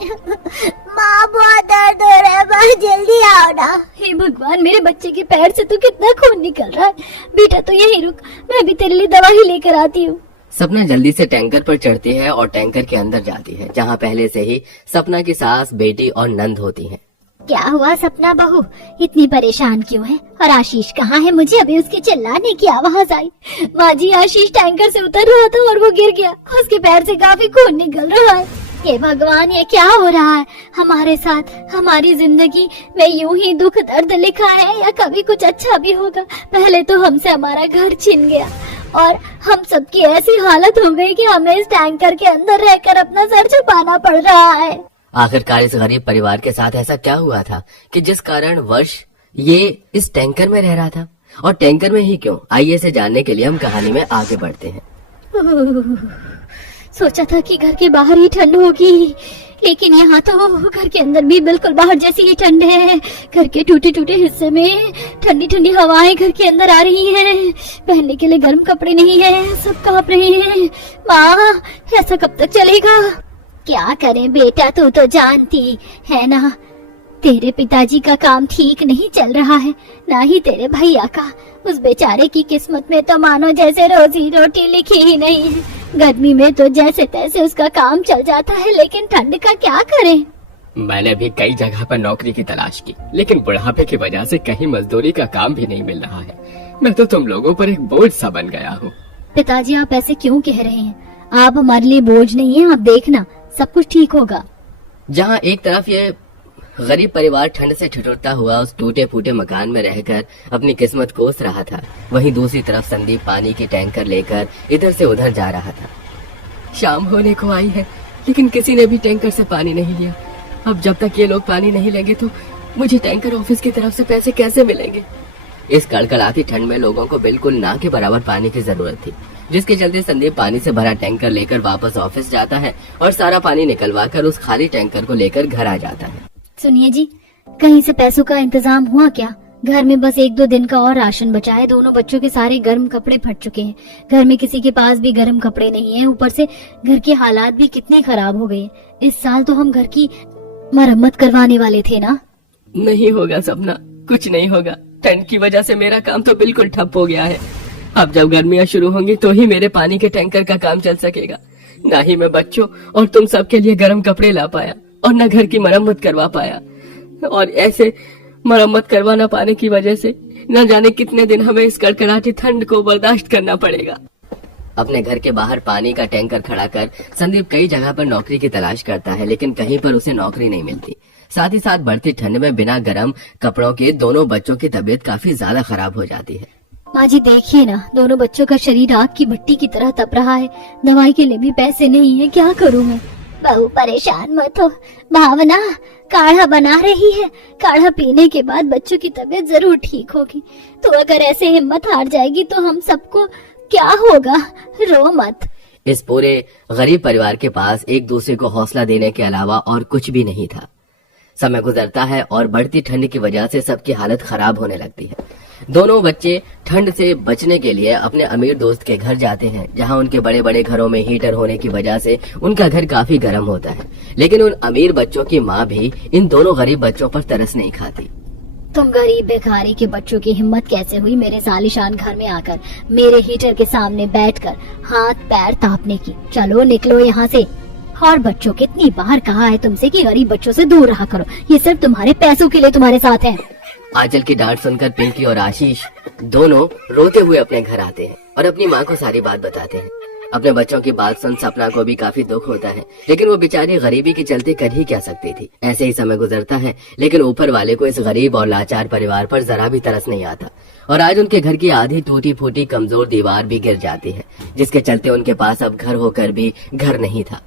माँ बहुत दर्द हो रहा है, माँ जल्दी आओ ना। हे भगवान, मेरे बच्चे के पैर से तो कितना खून निकल रहा है। बेटा तो यहीं रुक, मैं भी तेरे लिए दवा ही लेकर आती हूँ। सपना जल्दी से टैंकर पर चढ़ती है और टैंकर के अंदर जाती है, जहाँ पहले से ही सपना की सास, बेटी और नंद होती हैं। क्या हुआ सपना बहू, इतनी परेशान क्यों है? और आशीष कहाँ है? मुझे अभी उसके चिल्लाने की आवाज आई। माँ जी, आशीष टैंकर से उतर रहा था और वो गिर गया, उसके पैर से काफी खून निकल रहा है। हे भगवान, ये क्या हो रहा है हमारे साथ? हमारी जिंदगी में यूं ही दुख दर्द लिखा है या कभी कुछ अच्छा भी होगा? पहले तो हमसे हमारा घर छिन गया और हम सबकी ऐसी हालत हो गई कि हमें इस टैंकर के अंदर रहकर अपना सर छुपाना पड़ रहा है। आखिरकार इस गरीब परिवार के साथ ऐसा क्या हुआ था कि जिस कारण वर्ष ये इस टैंकर में रह रहा था? और टैंकर में ही क्यों? आइए इसे जानने के लिए हम कहानी में आगे बढ़ते हैं। सोचा था कि घर के बाहर ही ठंड होगी, लेकिन यहाँ तो घर के अंदर भी बिल्कुल बाहर जैसी ही ठंड है। घर के टूटे टूटे हिस्से में ठंडी ठंडी हवाएं घर के अंदर आ रही हैं। पहनने के लिए गर्म कपड़े नहीं है, सब कांप रहे हैं। माँ, ऐसा कब तक चलेगा? क्या करें बेटा, तू तो जानती है ना, तेरे पिताजी का काम ठीक नहीं चल रहा है, ना ही तेरे भैया का। उस बेचारे की किस्मत में तो मानो जैसे रोजी रोटी लिखी ही नहीं है। गर्मी में तो जैसे तैसे उसका काम चल जाता है, लेकिन ठंड का क्या करें? मैंने भी कई जगह पर नौकरी की तलाश की, लेकिन बुढ़ापे की वजह से कहीं मजदूरी का काम भी नहीं मिल रहा है। मैं तो तुम लोगों पर एक बोझ सा बन गया हूँ। पिताजी, आप ऐसे क्यों कह रहे हैं? आप हमारे लिए बोझ नहीं है, आप देखना सब कुछ ठीक होगा। जहाँ एक तरफ ये गरीब परिवार ठंड से ठिठुरता हुआ उस टूटे फूटे मकान में रहकर अपनी किस्मत कोस रहा था, वहीं दूसरी तरफ संदीप पानी की टैंकर लेकर इधर से उधर जा रहा था। शाम होने को आई है, लेकिन किसी ने भी टैंकर से पानी नहीं लिया। अब जब तक ये लोग पानी नहीं लेंगे तो मुझे टैंकर ऑफिस की तरफ से पैसे कैसे मिलेंगे? इस कड़कड़ाती ठंड में लोगों को बिल्कुल ना के बराबर पानी की जरूरत थी, जिसके चलते संदीप पानी से भरा टैंकर लेकर वापस ऑफिस जाता है और सारा पानी निकलवाकर उस खाली टैंकर को लेकर घर आ जाता है। सुनिए जी, कहीं से पैसों का इंतजाम हुआ क्या? घर में बस 1-2 दिन का और राशन बचा है। दोनों बच्चों के सारे गर्म कपड़े फट चुके हैं। घर में किसी के पास भी गर्म कपड़े नहीं है। ऊपर से घर के हालात भी कितने खराब हो गए। इस साल तो हम घर की मरम्मत करवाने वाले थे ना। नहीं होगा सपना, कुछ नहीं होगा। ठंड की वजह से मेरा काम तो बिल्कुल ठप हो गया है। अब जब गर्मियाँ शुरू होंगी तो ही मेरे पानी के टैंकर का काम चल सकेगा। ना ही मैं बच्चों और तुम सबके लिए गर्म कपड़े ला पाया और न घर की मरम्मत करवा पाया। और ऐसे मरम्मत करवा न पाने की वजह से न जाने कितने दिन हमें इस कड़कड़ाती ठंड को बर्दाश्त करना पड़ेगा। अपने घर के बाहर पानी का टैंकर खड़ा कर संदीप कई जगह पर नौकरी की तलाश करता है, लेकिन कहीं पर उसे नौकरी नहीं मिलती। साथ ही साथ बढ़ती ठंड में बिना गर्म कपड़ों के दोनों बच्चों की तबीयत काफी ज्यादा खराब हो जाती है। माँ जी देखिए ना, दोनों बच्चों का शरीर आग की भट्टी की तरह तप रहा है। दवाई के लिए भी पैसे नहीं है, क्या करूँ मैं? बहू परेशान मत हो, भावना काढ़ा बना रही है। काढ़ा पीने के बाद बच्चों की तबीयत जरूर ठीक होगी। तो अगर ऐसे हिम्मत हार जाएगी तो हम सबको क्या होगा? रो मत। इस पूरे गरीब परिवार के पास एक दूसरे को हौसला देने के अलावा और कुछ भी नहीं था। समय गुजरता है और बढ़ती ठंड की वजह से सबकी हालत खराब होने लगती है। दोनों बच्चे ठंड से बचने के लिए अपने अमीर दोस्त के घर जाते हैं, जहां उनके बड़े बड़े घरों में हीटर होने की वजह से उनका घर काफी गर्म होता है। लेकिन उन अमीर बच्चों की माँ भी इन दोनों गरीब बच्चों पर तरस नहीं खाती। तुम गरीब भिखारी के बच्चों की हिम्मत कैसे हुई मेरे सालिशान घर में आकर मेरे हीटर के सामने बैठकर हाथ पैर तापने की? चलो निकलो यहाँ से। और बच्चों, कितनी बार कहा है तुमसे कि गरीब बच्चों से दूर रहा करो। ये सिर्फ तुम्हारे पैसों के लिए तुम्हारे साथ है। आंचल की डांट सुनकर पिंकी और आशीष दोनों रोते हुए अपने घर आते हैं और अपनी माँ को सारी बात बताते हैं। अपने बच्चों की बात सुन सपना को भी काफी दुख होता है, लेकिन वो बेचारी गरीबी के चलते कर ही क्या सकती थी। ऐसे ही समय गुजरता है, लेकिन ऊपर वाले को इस गरीब और लाचार परिवार पर जरा भी तरस नहीं आता। और आज उनके घर की आधी टूटी फूटी कमजोर दीवार भी गिर जाती है, जिसके चलते उनके पास अब घर होकर भी घर नहीं था।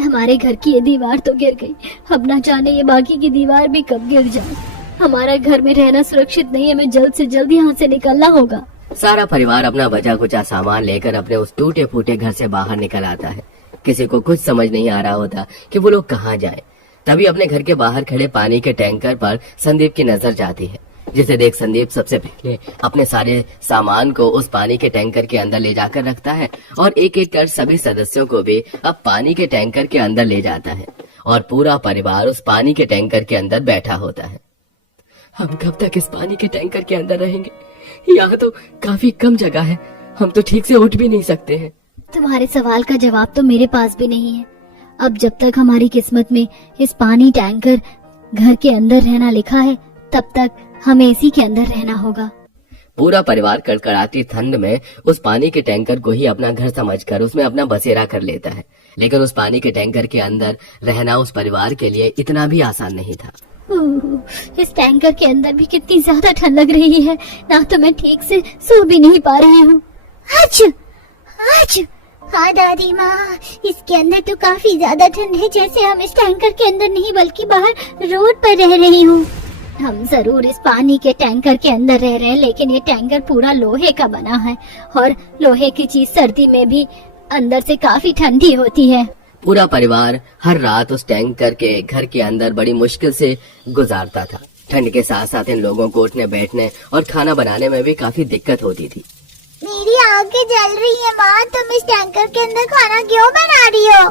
हमारे घर की ये दीवार तो गिर गई, अब ना जाने ये बाकी की दीवार भी कब गिर जाए। हमारा घर में रहना सुरक्षित नहीं है, हमें जल्द से जल्द यहाँ से निकलना होगा। सारा परिवार अपना बचा कुचा सामान लेकर अपने उस टूटे फूटे घर से बाहर निकल आता है। किसी को कुछ समझ नहीं आ रहा होता कि वो लोग कहाँ जाएं। तभी अपने घर के बाहर खड़े पानी के टैंकर पर संदीप की नजर जाती है, जिसे देख संदीप सबसे पहले अपने सारे सामान को उस पानी के टैंकर के अंदर ले जाकर रखता है और एक एक कर सभी सदस्यों को भी अब पानी के टैंकर के अंदर ले जाता है। और पूरा परिवार उस पानी के टैंकर के अंदर बैठा होता है। हम कब तक इस पानी के टैंकर के अंदर रहेंगे? यहाँ तो काफी कम जगह है, हम तो ठीक से उठ भी नहीं सकते हैं। तुम्हारे सवाल का जवाब तो मेरे पास भी नहीं है। अब जब तक हमारी किस्मत में इस पानी टैंकर घर के अंदर रहना लिखा है, तब तक हमें इसी के अंदर रहना होगा। पूरा परिवार कड़कड़ाती ठंड में उस पानी के टैंकर को ही अपना घर समझकर उसमें अपना बसेरा कर लेता है। लेकिन उस पानी के टैंकर के अंदर रहना उस परिवार के लिए इतना भी आसान नहीं था। इस टैंकर के अंदर भी कितनी ज्यादा ठंड लग रही है, ना तो मैं ठीक से सो भी नहीं पा रही हूँ। हाँ दादी माँ, इसके अंदर तो काफी ज्यादा ठंड है, जैसे हम इस टैंकर के अंदर नहीं बल्कि बाहर रोड पर रह रही हूँ। हम जरूर इस पानी के टैंकर के अंदर रह रहे हैं, लेकिन ये टैंकर पूरा लोहे का बना है और लोहे की चीज सर्दी में भी अंदर से काफी ठंडी होती है। पूरा परिवार हर रात उस टैंकर के घर के अंदर बड़ी मुश्किल से गुजारता था। ठंड के साथ साथ इन लोगों को उठने बैठने और खाना बनाने में भी काफी दिक्कत होती थी। मेरी आंखें जल रही है माँ, तुम इस टैंकर के अंदर खाना क्यों बना रही हो?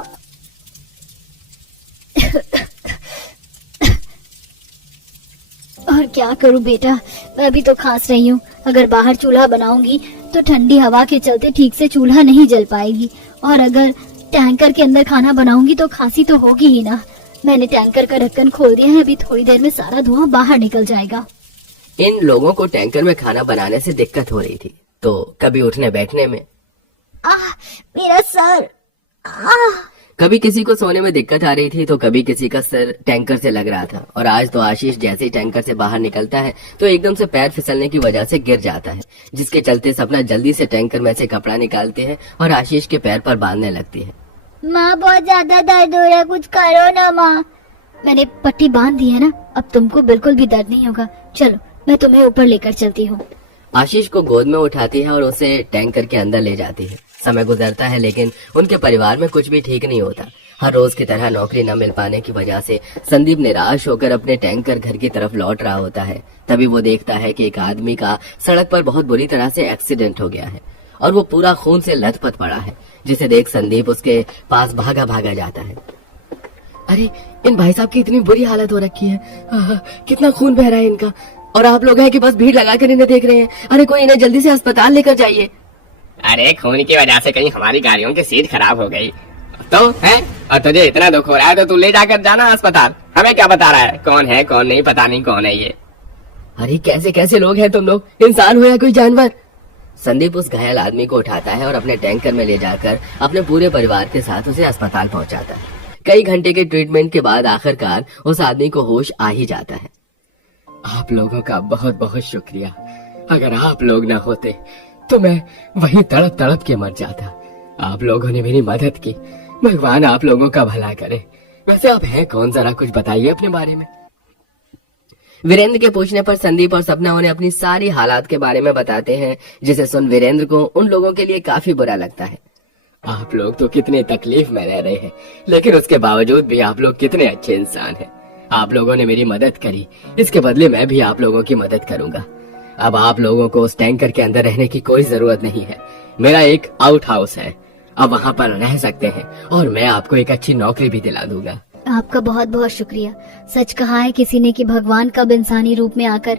और क्या करूं बेटा, मैं भी तो खांस रही हूँ। अगर बाहर चूल्हा बनाऊंगी तो ठंडी हवा के चलते ठीक से चूल्हा नहीं जल पाएगी, और अगर टैंकर के अंदर खाना बनाऊंगी तो खांसी तो होगी ही ना। मैंने टैंकर का ढक्कन खोल दिया है, अभी थोड़ी देर में सारा धुआं बाहर निकल जाएगा। इन लोगों को टैंकर में खाना बनाने से दिक्कत हो रही थी, तो कभी उठने बैठने में, मेरा सर, कभी किसी को सोने में दिक्कत आ रही थी, तो कभी किसी का सिर टैंकर से लग रहा था। और आज तो आशीष जैसे ही टैंकर से बाहर निकलता है तो एकदम से पैर फिसलने की वजह से गिर जाता है, जिसके चलते सपना जल्दी से टैंकर में से कपड़ा निकालते हैं और आशीष के पैर पर बांधने लगती है। माँ बहुत ज्यादा दर्द हो रहा है, कुछ करो ना माँ। मैंने पट्टी बांध दी है ना, अब तुमको बिल्कुल भी दर्द नहीं होगा। चलो मैं तुम्हें ऊपर लेकर चलती हूँ। आशीष को गोद में उठाती है और उसे टैंकर के अंदर ले जाती है। समय गुजरता है लेकिन उनके परिवार में कुछ भी ठीक नहीं होता। हर रोज की तरह नौकरी न मिल पाने की वजह से संदीप निराश होकर अपने टैंकर घर की तरफ लौट रहा होता है। तभी वो देखता है कि एक आदमी का सड़क पर बहुत बुरी तरह से एक्सीडेंट हो गया है और वो पूरा खून से लथपथ पड़ा है, जिसे देख संदीप उसके पास भागा भागा जाता है। अरे इन भाई साहब की इतनी बुरी हालत हो रखी है, कितना खून बह रहा है इनका, और आप लोग हैं कि बस भीड़ लगाकर इन्हें देख रहे हैं। अरे कोई इन्हें जल्दी से अस्पताल लेकर जाइए। अरे खून की वजह से कहीं हमारी गाड़ियों की सीट खराब हो गई तो है, और तुझे इतना दुख हो रहा है तो तू ले जाकर जाना अस्पताल। हमें क्या बता रहा है कौन है कौन नहीं, पता नहीं कौन है ये। अरे कैसे कैसे लोग हैं तुम लोग, इंसान हो या कोई जानवर। संदीप उस घायल आदमी को उठाता है और अपने टैंकर में ले जाकर अपने पूरे परिवार के साथ उसे अस्पताल पहुंचाता है। कई घंटे के ट्रीटमेंट के बाद आखिरकार उस आदमी को होश आ ही जाता है। आप लोगों का बहुत बहुत शुक्रिया, अगर आप लोग न होते तो मैं वहीं तड़प तड़प के मर जाता। आप लोगों ने मेरी मदद की, भगवान आप लोगों का भला करे। वैसे आप हैं कौन, जरा कुछ बताइए अपने बारे में। वीरेंद्र के पूछने पर संदीप और सपना उन्हें अपनी सारी हालात के बारे में बताते हैं, जिसे सुन वीरेंद्र को उन लोगों के लिए काफी बुरा लगता है। आप लोग तो कितने तकलीफ में रह रहे हैं, लेकिन उसके बावजूद भी आप लोग कितने अच्छे इंसान हैं। आप लोगों ने मेरी मदद करी, इसके बदले मैं भी आप लोगों की मदद करूंगा। अब आप लोगों को उस टैंकर के अंदर रहने की कोई जरूरत नहीं है। मेरा एक आउट हाउस है, अब वहाँ पर रह सकते हैं और मैं आपको एक अच्छी नौकरी भी दिला दूंगा। आपका बहुत बहुत शुक्रिया। सच कहा है किसी ने कि भगवान कब इंसानी रूप में आकर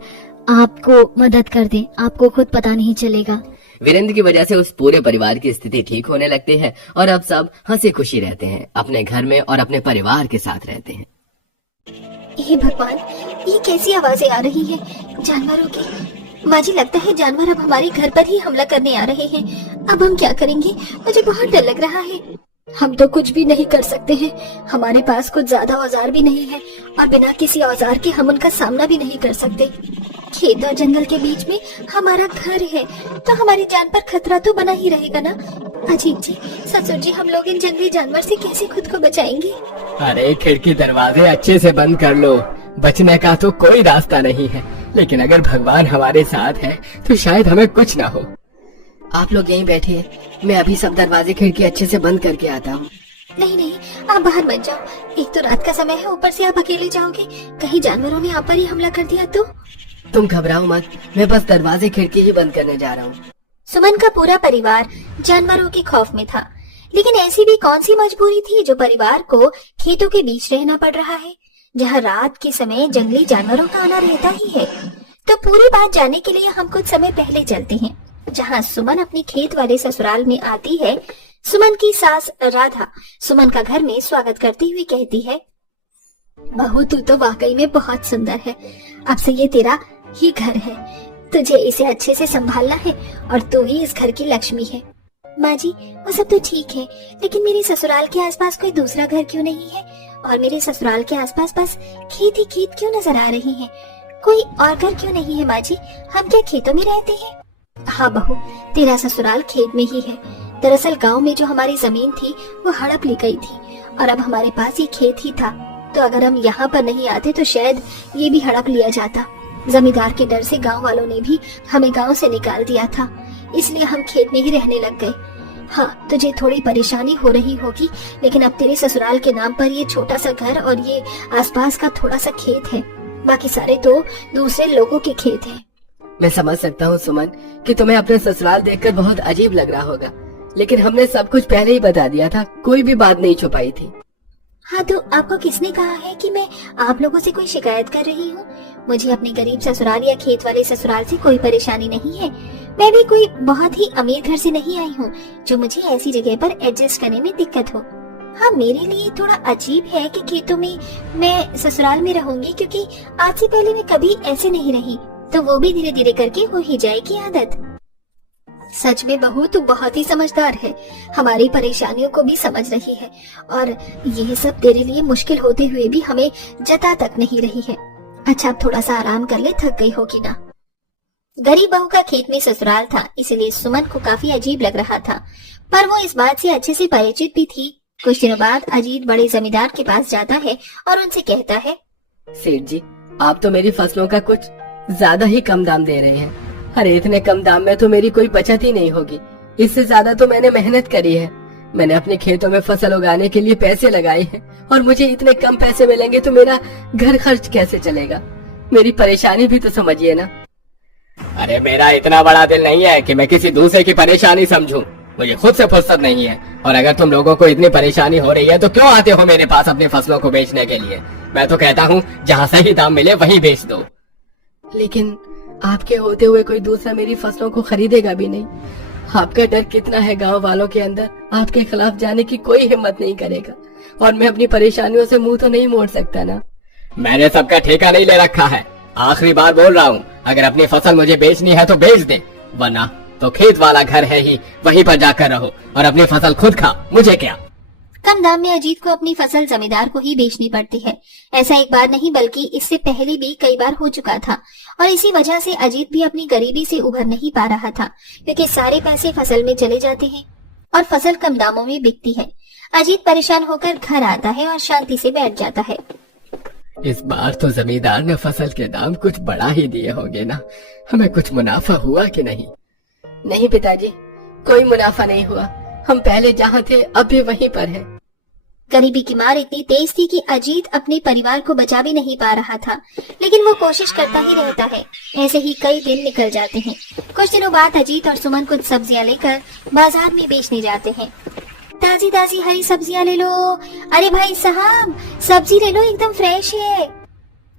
आपको मदद कर दे, आपको खुद पता नहीं चलेगा। वीरेंद्र की वजह से उस पूरे परिवार की स्थिति ठीक होने लगती है और अब सब हंसी खुशी रहते हैं, अपने घर में और अपने परिवार के साथ रहते हैं। हे भगवान, ये कैसी आवाजें आ रही हैं जानवरों की? माँ जी, लगता है जानवर अब हमारे घर पर ही हमला करने आ रहे हैं। अब हम क्या करेंगे? मुझे बहुत डर लग रहा है। हम तो कुछ भी नहीं कर सकते हैं, हमारे पास कुछ ज्यादा औजार भी नहीं है और बिना किसी औजार के हम उनका सामना भी नहीं कर सकते। खेत और जंगल के बीच में हमारा घर है, तो हमारी जान पर खतरा तो बना ही रहेगा ना। अजीब जी, ससुर जी, हम लोग इन जंगली जानवर से कैसे खुद को बचाएंगे? अरे खिड़की दरवाजे अच्छे से बंद कर लो, बचने का तो कोई रास्ता नहीं है। लेकिन अगर भगवान हमारे साथ है तो शायद हमें कुछ ना हो। आप लोग यहीं बैठिए, मैं अभी सब दरवाजे खिड़की अच्छे से बंद करके आता हूँ। नहीं नहीं, आप बाहर मत जाओ, एक तो रात का समय है, ऊपर से आप अकेले जाओगे, कहीं जानवरों ने आप पर ही हमला कर दिया तो? तुम घबराओ मत, मैं बस दरवाजे खिड़की ही बंद करने जा रहा हूँ। सुमन का पूरा परिवार जानवरों के खौफ में था। लेकिन ऐसी भी कौन सी मजबूरी थी जो परिवार को खेतों के बीच रहना पड़ रहा है, जहाँ रात के समय जंगली जानवरों का आना रहता ही है। तो पूरी बात जानने के लिए हम कुछ समय पहले चलते हैं, जहाँ सुमन अपनी खेत वाले ससुराल में आती है। सुमन की सास राधा सुमन का घर में स्वागत करते हुए कहती है, बहू तू तो वाकई में बहुत सुंदर है। अब से ये तेरा ही घर है, तुझे इसे अच्छे से संभालना है और तू ही इस घर की लक्ष्मी है। माँ जी, वो सब तो ठीक है, लेकिन मेरे ससुराल के आसपास कोई दूसरा घर क्यों नहीं है? और मेरे ससुराल के आसपास बस खेत ही खेत क्यों नजर आ रहे हैं? कोई और घर क्यों नहीं है माँ जी? हम क्या खेतों में रहते हैं? हाँ बहू, तेरा ससुराल खेत में ही है। दरअसल गांव में जो हमारी जमीन थी वो हड़प ली गई थी और अब हमारे पास ये खेत ही था। तो अगर हम यहाँ पर नहीं आते तो शायद ये भी हड़प लिया जाता। जमींदार के डर से गांव वालों ने भी हमें गांव से निकाल दिया था, इसलिए हम खेत में ही रहने लग गए। हाँ, तुझे थोड़ी परेशानी हो रही होगी, लेकिन अब तेरे ससुराल के नाम पर ये छोटा सा घर और ये आसपास का थोड़ा सा खेत है, बाकी सारे तो दूसरे लोगों के खेत हैं। मैं समझ सकता हूँ सुमन कि तुम्हें अपना ससुराल देखकर बहुत अजीब लग रहा होगा, लेकिन हमने सब कुछ पहले ही बता दिया था, कोई भी बात नहीं छुपाई थी। हाँ, तो आपको किसने कहा है कि मैं आप लोगों से कोई शिकायत कर रही हूँ? मुझे अपने गरीब ससुराल या खेत वाले ससुराल से कोई परेशानी नहीं है। मैं भी कोई बहुत ही अमीर घर से नहीं आई हूँ जो मुझे ऐसी जगह पर एडजस्ट करने में दिक्कत हो। हाँ, मेरे लिए थोड़ा अजीब है कि खेतों में मैं ससुराल में रहूंगी, क्योंकि आज से पहले मैं कभी ऐसे नहीं रही, तो वो भी धीरे धीरे करके हो ही जाएगी आदत। सच में बहू तू बहुत ही समझदार है, हमारी परेशानियों को भी समझ रही है और ये सब तेरे लिए मुश्किल होते हुए भी हमें जता तक नहीं रही है। अच्छा, अब थोड़ा सा आराम कर ले, थक गई होगी ना। गरीब बहू का खेत में ससुराल था, इसलिए सुमन को काफी अजीब लग रहा था, पर वो इस बात से अच्छे से परिचित भी थी। कुछ दिनों बाद अजीत बड़े जमींदार के पास जाता है और उनसे कहता है, सेठ जी, आप तो मेरी फसलों का कुछ ज्यादा ही कम दाम दे रहे हैं। अरे इतने कम दाम में तो मेरी कोई बचत ही नहीं होगी। इससे ज्यादा तो मैंने मेहनत करी है, मैंने अपने खेतों में फसल उगाने के लिए पैसे लगाए हैं और मुझे इतने कम पैसे मिलेंगे तो मेरा घर खर्च कैसे चलेगा? मेरी परेशानी भी तो समझिए ना। अरे मेरा इतना बड़ा दिल नहीं है कि मैं किसी दूसरे की परेशानी समझूं। मुझे खुद से फुर्सत नहीं है, और अगर तुम लोगों को इतनी परेशानी हो रही है तो क्यों आते हो मेरे पास अपनी फसलों को बेचने के लिए? मैं तो कहता हूँ जहाँ सही दाम मिले वहीं बेच दो। लेकिन आपके होते हुए कोई दूसरा मेरी फसलों को खरीदेगा भी नहीं। आपका डर कितना है गांव वालों के अंदर, आपके खिलाफ जाने की कोई हिम्मत नहीं करेगा, और मैं अपनी परेशानियों से मुंह तो नहीं मोड़ सकता ना। मैंने सबका ठेका नहीं ले रखा है, आखिरी बार बोल रहा हूँ, अगर अपनी फसल मुझे बेचनी है तो बेच दे, वरना तो खेत वाला घर है ही, वहीं पर जाकर रहो और अपनी फसल खुद खा, मुझे क्या। कम दाम में अजीत को अपनी फसल जमींदार को ही बेचनी पड़ती है। ऐसा एक बार नहीं बल्कि इससे पहले भी कई बार हो चुका था, और इसी वजह से अजीत भी अपनी गरीबी से उभर नहीं पा रहा था, क्योंकि सारे पैसे फसल में चले जाते हैं और फसल कम दामों में बिकती है। अजीत परेशान होकर घर आता है और शांति से बैठ जाता है। इस बार तो जमींदार ने फसल के दाम कुछ बढ़ा ही दिए होंगे ना, हमें कुछ मुनाफा हुआ कि नहीं? नहीं पिताजी, कोई मुनाफा नहीं हुआ, हम पहले जहाँ थे अब भी वहीं पर है। गरीबी की मार इतनी तेज थी कि अजीत अपने परिवार को बचा भी नहीं पा रहा था, लेकिन वो कोशिश करता ही रहता है। ऐसे ही कई दिन निकल जाते हैं। कुछ दिनों बाद अजीत और सुमन कुछ सब्जियां लेकर बाजार में बेचने जाते हैं। ताजी ताजी हरी सब्जियां ले लो। अरे भाई साहब, सब्जी ले लो, एकदम फ्रेश है।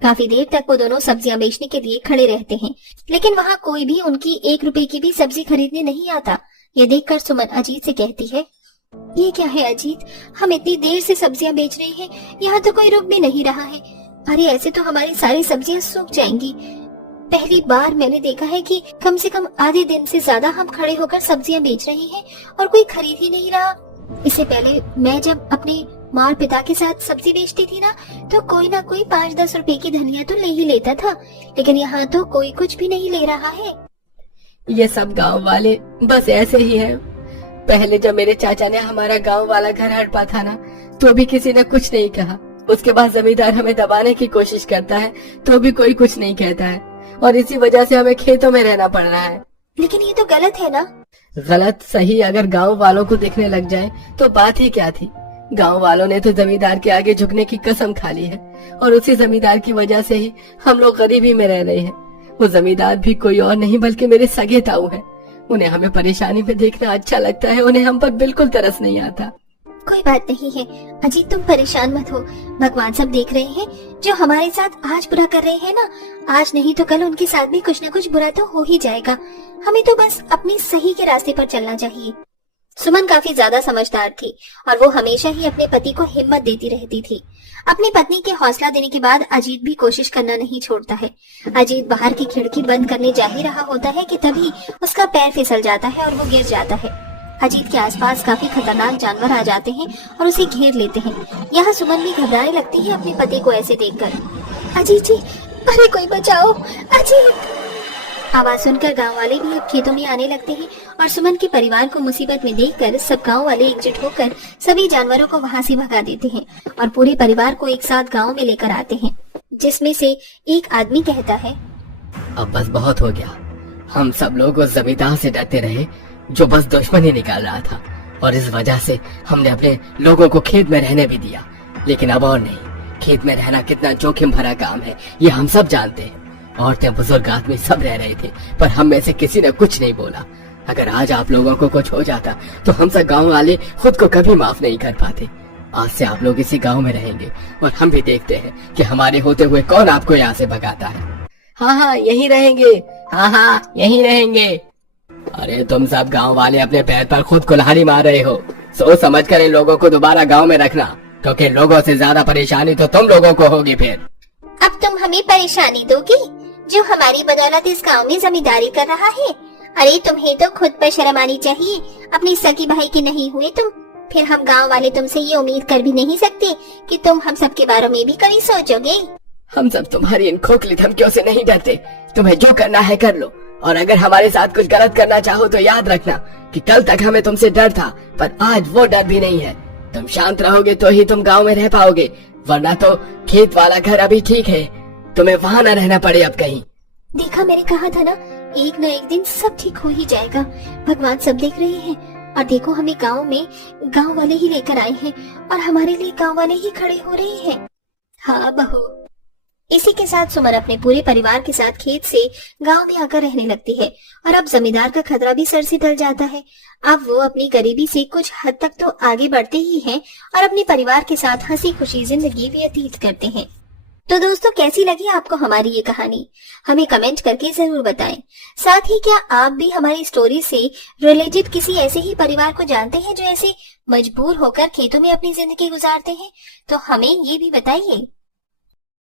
काफी देर तक वो दोनों सब्जियां बेचने के लिए खड़े रहते हैं, लेकिन वहाँ कोई भी उनकी 1 रुपए की भी सब्जी खरीदने नहीं आता। ये देखकर सुमन अजीत से कहती है, ये क्या है अजीत, हम इतनी देर से सब्जियां बेच रहे हैं, यहाँ तो कोई रुक भी नहीं रहा है। अरे ऐसे तो हमारी सारी सब्जियां सूख जाएंगी। पहली बार मैंने देखा है कि कम से कम आधे दिन से ज्यादा हम खड़े होकर सब्जियां बेच रहे हैं और कोई खरीद ही नहीं रहा। इससे पहले मैं जब अपने माँ और पिता के साथ सब्जी बेचती थी ना, तो कोई ना कोई 5-10 रुपए की धनिया तो ले ही लेता था, लेकिन यहाँ तो कोई कुछ भी नहीं ले रहा है। ये सब गांव वाले बस ऐसे ही हैं। पहले जब मेरे चाचा ने हमारा गांव वाला घर हड़पा था ना, तो भी किसी ने कुछ नहीं कहा। उसके बाद जमींदार हमें दबाने की कोशिश करता है तो भी कोई कुछ नहीं कहता है, और इसी वजह से हमें खेतों में रहना पड़ रहा है। लेकिन ये तो गलत है ना। गलत सही अगर गांव वालों को दिखने लग जाए तो बात ही क्या थी। गांव वालों ने तो जमींदार के आगे झुकने की कसम खा ली है, और उसी जमींदार की वजह से ही हम लोग गरीबी में रह रहे हैं। वो जमींदार भी कोई और नहीं बल्कि मेरे सगे ताऊ हैं। उन्हें हमें परेशानी में देखना अच्छा लगता है, उन्हें हम पर बिल्कुल तरस नहीं आता। कोई बात नहीं है अजीत, तुम परेशान मत हो। भगवान सब देख रहे हैं। जो हमारे साथ आज बुरा कर रहे हैं ना, आज नहीं तो कल उनके साथ भी कुछ न कुछ बुरा तो हो ही जाएगा। हमें तो बस अपने सही के रास्ते पर चलना चाहिए। सुमन काफी ज्यादा समझदार थी और वो हमेशा ही अपने पति को हिम्मत देती रहती थी। अपनी पत्नी के हौसला देने के बाद अजीत भी कोशिश करना नहीं छोड़ता है। अजीत बाहर की खिड़की बंद करने जा ही रहा होता है कि तभी उसका पैर फिसल जाता है और वो गिर जाता है। अजीत के आसपास काफी खतरनाक जानवर आ जाते हैं और उसे घेर लेते हैं। यहाँ सुमन भी घबराने लगती है अपने पति को ऐसे देखकर। अजीत जी, अरे कोई बचाओ, अजीत! आवाज सुनकर गांव वाले भी अब खेतों में आने लगते हैं और सुमन के परिवार को मुसीबत में देखकर सब गांव वाले एकजुट होकर सभी जानवरों को वहां से भगा देते हैं और पूरे परिवार को एक साथ गांव में लेकर आते हैं, जिसमें से एक आदमी कहता है, अब बस बहुत हो गया। हम सब लोग उस जमींदार से डरते रहे जो बस दुश्मन ही निकाल रहा था, और इस वजह से हमने अपने लोगों को खेत में रहने भी दिया। लेकिन अब और नहीं। खेत में रहना कितना जोखिम भरा काम है, ये हम सब जानते हैं। औरतें, बुजुर्ग, आदमी सब रह रहे थे, पर हम में से किसी ने कुछ नहीं बोला। अगर आज आप लोगों को कुछ हो जाता तो हम सब गांव वाले खुद को कभी माफ नहीं कर पाते। आज से आप लोग इसी गांव में रहेंगे और हम भी देखते हैं कि हमारे होते हुए कौन आपको यहाँ से भगाता है। हाँ, यहीं रहेंगे। हाँ, यहीं रहेंगे। अरे तुम सब गांव वाले अपने पैर पर खुद कुल्हाड़ी मार रहे हो। सोच समझ कर इन लोगों को दोबारा गांव में रखना, क्योंकि लोगों से ज्यादा परेशानी तो तुम लोगों को होगी फिर। अब तुम हमें परेशानी दोगी जो हमारी बदौलत इस गांव में जमींदारी कर रहा है? अरे तुम्हें तो खुद पर शर्म आनी चाहिए। अपनी सगी भाई के नहीं हुए तुम, फिर हम गांव वाले तुमसे ये उम्मीद कर भी नहीं सकते कि तुम हम सब के बारे में भी कभी सोचोगे। हम सब तुम्हारी इन खोखली धमकियों से नहीं डरते। तुम्हें जो करना है कर लो, और अगर हमारे साथ कुछ गलत करना चाहो तो याद रखना कि कल तक हमें तुमसे डर था, पर आज वो डर भी नहीं है। तुम शांत रहोगे तो ही तुम गांव में रह पाओगे, वरना तो खेत वाला घर अभी ठीक है, तुम्हें वहाँ न रहना पड़े अब कहीं। देखा, मैंने कहा था ना, एक न एक दिन सब ठीक हो ही जाएगा। भगवान सब देख रहे हैं। और देखो, हमें गांव में गांव वाले ही लेकर आए हैं और हमारे लिए गांव वाले ही खड़े हो रहे हैं। हाँ बहू। इसी के साथ सुमन अपने पूरे परिवार के साथ खेत से गांव में आकर रहने लगती है और अब जमींदार का खतरा भी सर से टल जाता है। अब वो अपनी गरीबी से कुछ हद तक तो आगे बढ़ते ही हैं और अपने परिवार के साथ हंसी खुशी जिंदगी व्यतीत करते हैं। तो दोस्तों, कैसी लगी आपको हमारी ये कहानी? हमें कमेंट करके जरूर बताएं। साथ ही क्या आप भी हमारी स्टोरी से रिलेटेड किसी ऐसे ही परिवार को जानते हैं जो ऐसे मजबूर होकर खेतों में अपनी जिंदगी गुजारते हैं? तो हमें ये भी बताइए।